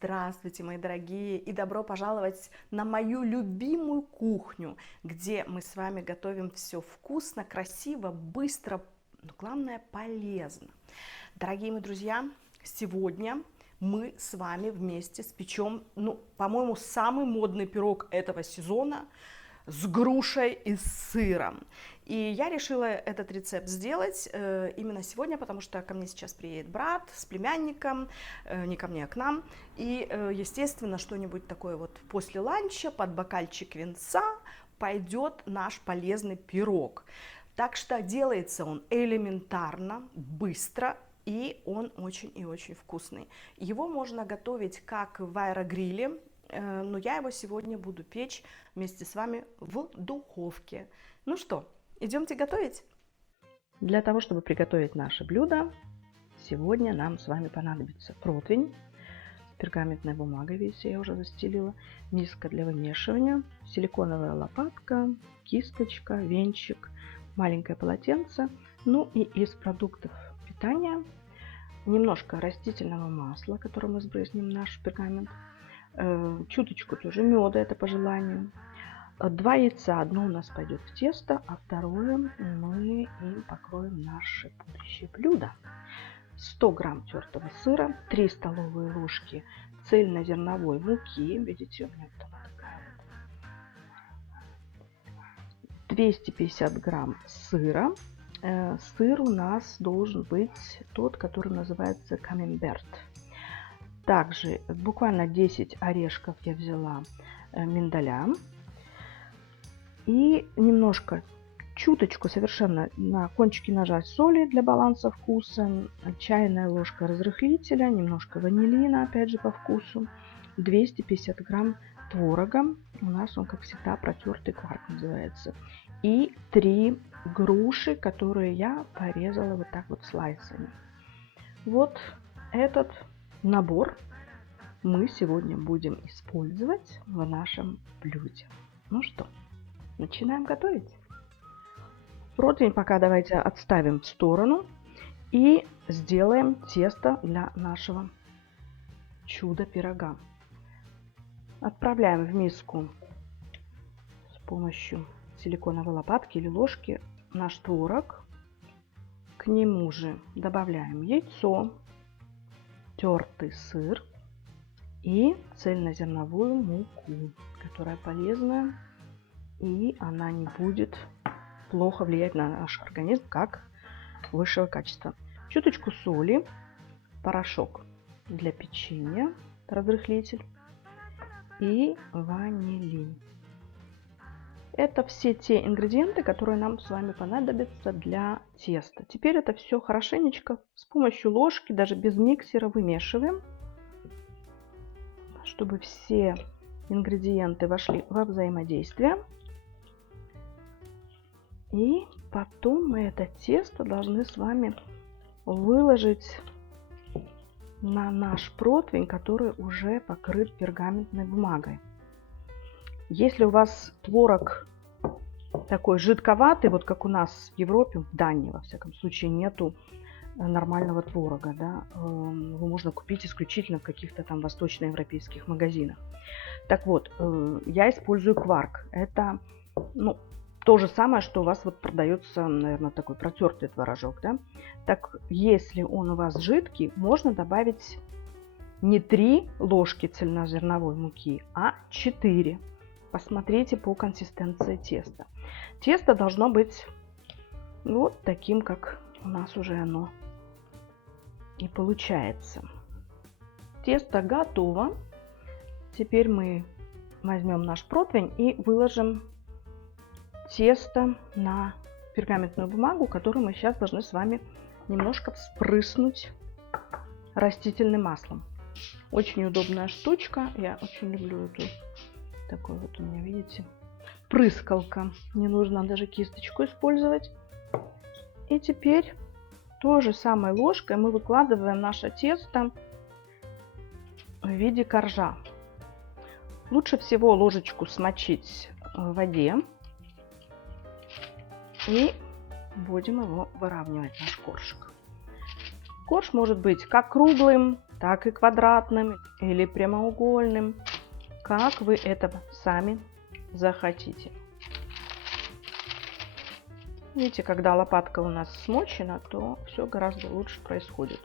Здравствуйте, мои дорогие, и добро пожаловать на мою любимую кухню, где мы с вами готовим все вкусно, красиво, быстро, но главное полезно. Дорогие мои друзья, сегодня мы с вами вместе спечем, по-моему, самый модный пирог этого сезона с грушей и сыром. И я решила этот рецепт сделать именно сегодня, потому что ко мне сейчас приедет брат с племянником, не ко мне, а к нам. И, естественно, что-нибудь такое вот после ланча, под бокальчик винца, пойдет наш полезный пирог. Так что делается он элементарно, быстро, и он очень и очень вкусный. Его можно готовить как в аэрогриле, но я его сегодня буду печь вместе с вами в духовке. Ну что, идемте готовить? Для того, чтобы приготовить наше блюдо, сегодня нам с вами понадобится противень с пергаментной бумагой, весь я уже застелила, миска для вымешивания, силиконовая лопатка, кисточка, венчик, маленькое полотенце, ну и из продуктов питания немножко растительного масла, которым мы сбрызнем наш пергамент, чуточку тоже меда, это по желанию. 2 яйца, одно у нас пойдет в тесто, а второе мы им покроем наше будущее блюдо. 100 грамм тертого сыра, 3 столовые ложки цельнозерновой муки, видите, у меня там такая вот. 250 грамм сыра. Сыр у нас должен быть тот, который называется камемберт. Также буквально 10 орешков я взяла миндаля. И немножко, чуточку совершенно на кончике ножа соли для баланса вкуса. Чайная ложка разрыхлителя, немножко ванилина, опять же по вкусу. 250 грамм творога. У нас он, как всегда, протертый кварк называется. И 3 груши, которые я порезала вот так вот слайсами. Вот этот набор мы сегодня будем использовать в нашем блюде. Ну что, начинаем готовить. Противень пока давайте отставим в сторону и сделаем тесто для нашего чудо-пирога. Отправляем в миску с помощью силиконовой лопатки или ложки наш творог. К нему же добавляем яйцо, тертый сыр и цельнозерновую муку, которая полезная, и она не будет плохо влиять на наш организм, как высшего качества. Чуточку соли, порошок для печенья, разрыхлитель и ванилин. Это все те ингредиенты, которые нам с вами понадобятся для теста. Теперь это все хорошенечко с помощью ложки, даже без миксера, вымешиваем, чтобы все ингредиенты вошли во взаимодействие. И потом мы это тесто должны с вами выложить на наш противень, который уже покрыт пергаментной бумагой. Если у вас творог такой жидковатый, вот как у нас в Европе, в Дании, во всяком случае, нету нормального творога, да, его можно купить исключительно в каких-то там восточноевропейских магазинах. Так вот, я использую кварк. Это, то же самое, что у вас вот продается, наверное, такой протертый творожок, да. Так, если он у вас жидкий, можно добавить не 3 ложки цельнозерновой муки, а 4. Посмотрите по консистенции теста. Тесто должно быть вот таким, как у нас уже оно и получается. Тесто готово. Теперь мы возьмем наш противень и выложим тесто на пергаментную бумагу, которую мы сейчас должны с вами немножко вспрыснуть растительным маслом. Очень удобная штучка. Я очень люблю эту. Такой вот у меня, видите, прыскалка. Не нужно даже кисточку использовать. И теперь той же самой ложкой мы выкладываем наше тесто в виде коржа. Лучше всего ложечку смочить в воде. И будем его выравнивать, наш коржик. Корж может быть как круглым, так и квадратным или прямоугольным, как вы это сами захотите. Видите, когда лопатка у нас смочена, то все гораздо лучше происходит.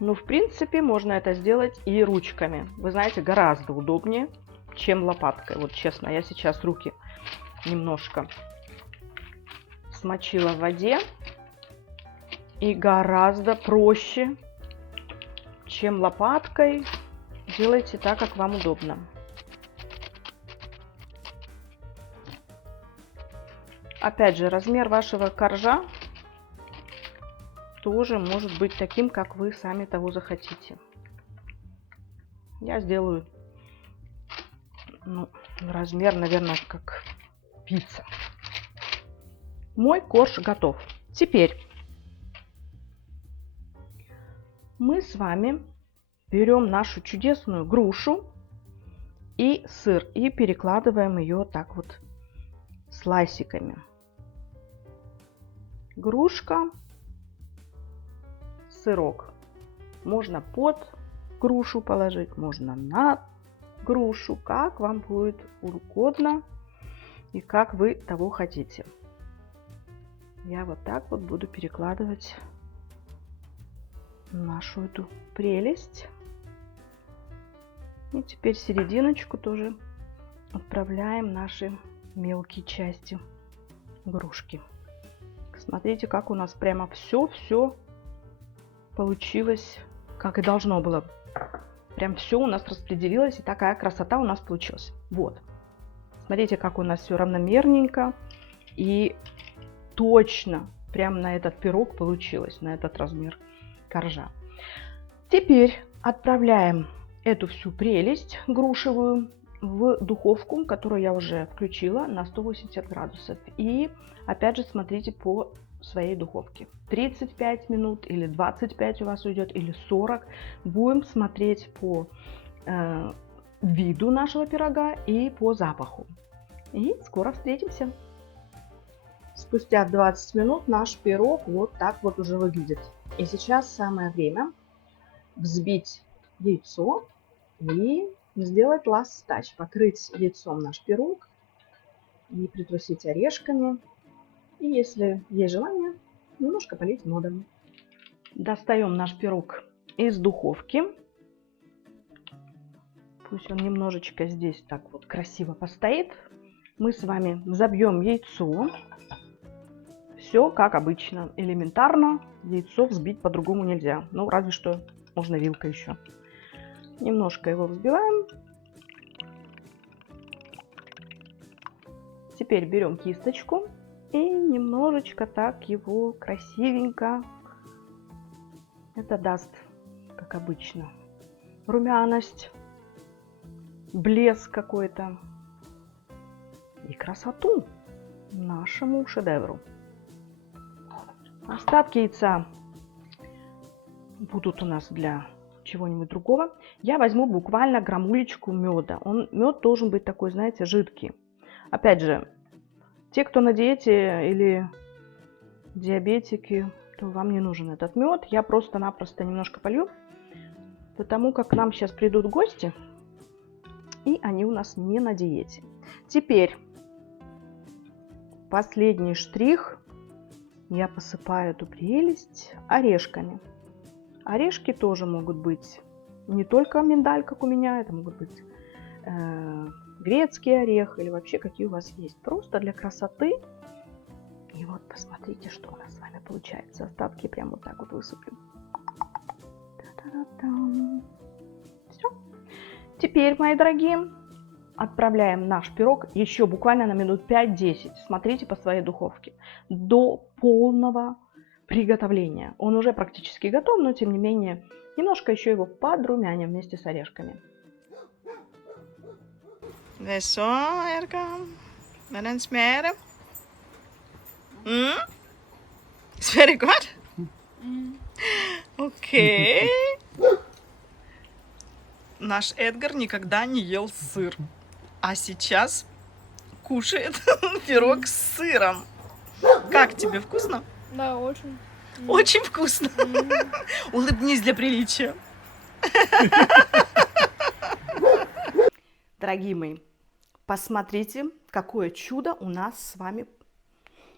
Ну, в принципе, можно это сделать и ручками. Вы знаете, гораздо удобнее, чем лопаткой. Вот честно, я сейчас руки немножко смочила в воде. И гораздо проще, чем лопаткой. Делайте так, как вам удобно. Опять же, размер вашего коржа тоже может быть таким, как вы сами того захотите. Я сделаю размер, наверное, как пицца. Мой корж готов. Теперь мы с вами берем нашу чудесную грушу и сыр и перекладываем ее так вот слайсиками. Грушка, сырок. Можно под грушу положить, можно на грушу, как вам будет угодно и как вы того хотите. Я вот так вот буду перекладывать нашу эту прелесть. И теперь серединочку тоже отправляем наши мелкие части грушки. Смотрите, как у нас прямо все получилось, как и должно было. Прям все у нас распределилось, и такая красота у нас получилась. Вот. Смотрите, как у нас все равномерненько и точно прям на этот пирог получилось, на этот размер коржа. Теперь отправляем эту всю прелесть грушевую в духовку, которую я уже включила на 180 градусов. И опять же смотрите по своей духовке. 35 минут или 25 у вас уйдет, или 40. Будем смотреть по виду нашего пирога и по запаху. И скоро встретимся. Спустя 20 минут наш пирог вот так вот уже выглядит. И сейчас самое время взбить яйцо и сделать last touch. Покрыть яйцом наш пирог и притрусить орешками. И если есть желание, немножко полить медом. Достаем наш пирог из духовки. Пусть он немножечко здесь так вот красиво постоит. Мы с вами забьем яйцо. Все как обычно, элементарно. Яйцо взбить по-другому нельзя. Ну, разве что можно вилкой еще. Немножко его взбиваем. Теперь берем кисточку и немножечко так его красивенько. Это даст, как обычно, румяность, блеск какой-то и красоту нашему шедевру. Остатки яйца будут у нас для чего-нибудь другого. Я возьму буквально грамулечку меда. Мед должен быть такой, знаете, жидкий. Опять же, те, кто на диете или диабетики, то вам не нужен этот мед. Я просто-напросто немножко полью, потому как к нам сейчас придут гости, и они у нас не на диете. Теперь последний штрих. Я посыпаю эту прелесть орешками. Орешки тоже могут быть не только миндаль, как у меня, это могут быть грецкий орех или вообще какие у вас есть. Просто для красоты. И вот посмотрите, что у нас с вами получается. Остатки прям вот так вот высыплю. Все. Теперь, мои дорогие, отправляем наш пирог еще буквально на минут 5-10. Смотрите по своей духовке. До полного приготовления. Он уже практически готов, но тем не менее немножко еще его подрумяним вместе с орешками. Så, Erika. Hvordan smager det? It's very good? Окей. Наш Эдгар никогда не ел сыр, а сейчас кушает пирог с сыром. Как тебе, вкусно? Да, очень. Очень вкусно. Улыбнись для приличия. Дорогие мои, посмотрите, какое чудо у нас с вами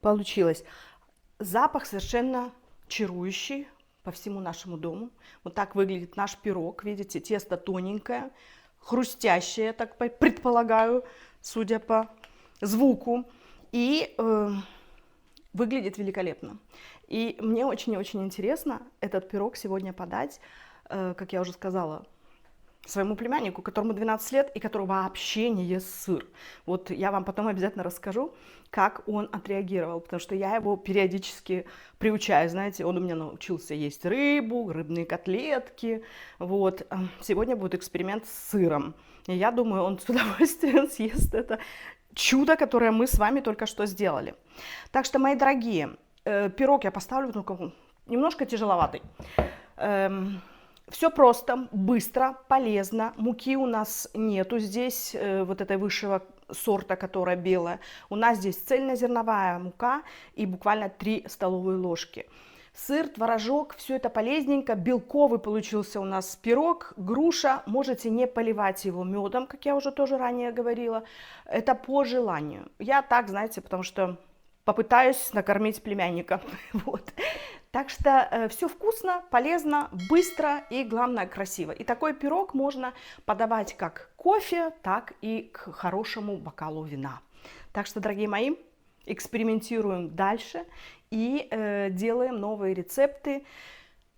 получилось. Запах совершенно чарующий по всему нашему дому. Вот так выглядит наш пирог. Видите, тесто тоненькое, хрустящее, так предполагаю, судя по звуку. И выглядит великолепно. И мне очень-очень интересно этот пирог сегодня подать, как я уже сказала, своему племяннику, которому 12 лет и который вообще не ест сыр. Вот я вам потом обязательно расскажу, как он отреагировал, потому что я его периодически приучаю, знаете, он у меня научился есть рыбу, рыбные котлетки, вот. Сегодня будет эксперимент с сыром, и я думаю, он с удовольствием съест это чудо, которое мы с вами только что сделали. Так что, мои дорогие, пирог я поставлю, ну, немножко тяжеловатый. Все просто, быстро, полезно. Муки у нас нету здесь, вот этой высшего сорта, которая белая. У нас здесь цельнозерновая мука и буквально 3 столовые ложки. Сыр, творожок, все это полезненько. Белковый получился у нас пирог, груша. Можете не поливать его медом, как я уже тоже ранее говорила. Это по желанию. Я так, знаете, потому что попытаюсь накормить племянника. Вот. Так что все вкусно, полезно, быстро и, главное, красиво. И такой пирог можно подавать как кофе, так и к хорошему бокалу вина. Так что, дорогие мои, экспериментируем дальше и делаем новые рецепты.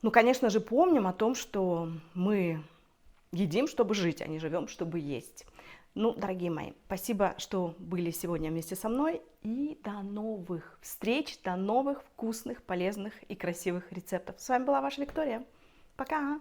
Ну, конечно же, помним о том, что мы едим, чтобы жить, а не живем, чтобы есть. Ну, дорогие мои, спасибо, что были сегодня вместе со мной. И до новых встреч, до новых вкусных, полезных и красивых рецептов. С вами была ваша Виктория. Пока!